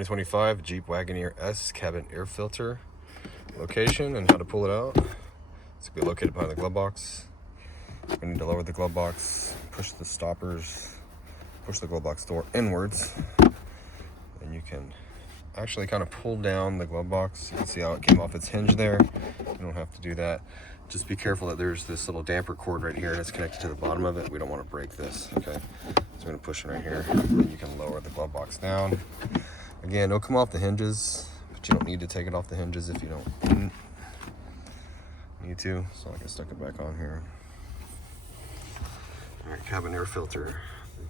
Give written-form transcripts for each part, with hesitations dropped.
2025 Jeep Wagoneer S cabin air filter location and how to pull it out. It's going to be located behind the glove box. We need to lower the glove box, push the stoppers, push the glove box door inwards, and you can actually kind of pull down the glove box. You can see how it came off its hinge there. You don't have to do that. Just be careful that there's this little damper cord right here and it's connected to the bottom of it. We don't want to break this, okay? So we're going to push it right here. You can lower the glove box down. Again, it'll come off the hinges, but you don't need to take it off the hinges if you don't need to. So I can stuck it back on here. All right, cabin air filter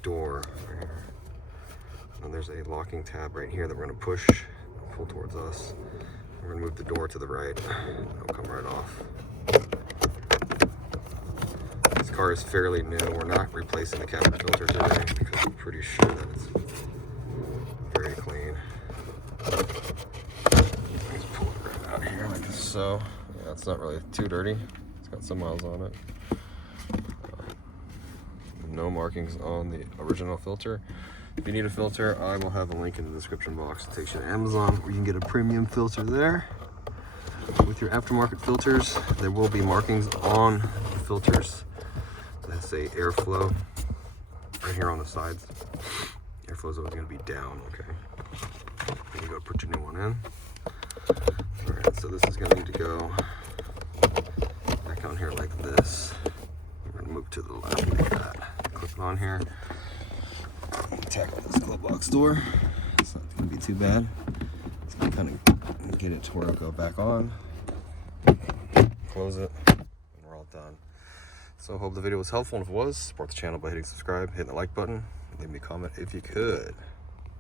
door right here. And there's a locking tab right here that we're going to push, pull towards us. We're going to move the door to the right. It'll come right off. This car is fairly new. We're not replacing the cabin filter today because I'm pretty sure that it's very clean. Just pull it right out here like so. Yeah, it's not really too dirty. It's got some miles on it. No markings on the original filter. If you need a filter, I will have a link in the description box. It takes you to Amazon where you can get a premium filter there. With your aftermarket filters, there will be markings on the filters that say airflow right here on the sides. Airflow is always going to be down, okay? Then you go put your new one in. All right, so this is going to need to go back on here like this. We're going to move to the left like that. Clip it on here. Tackle this glove box door. It's not going to be too bad. It's going to kind of get it to where it'll go back on. Close it, and we're all done. So I hope the video was helpful, and if it was, support the channel by hitting subscribe, hitting the like button, leave me a comment if you could.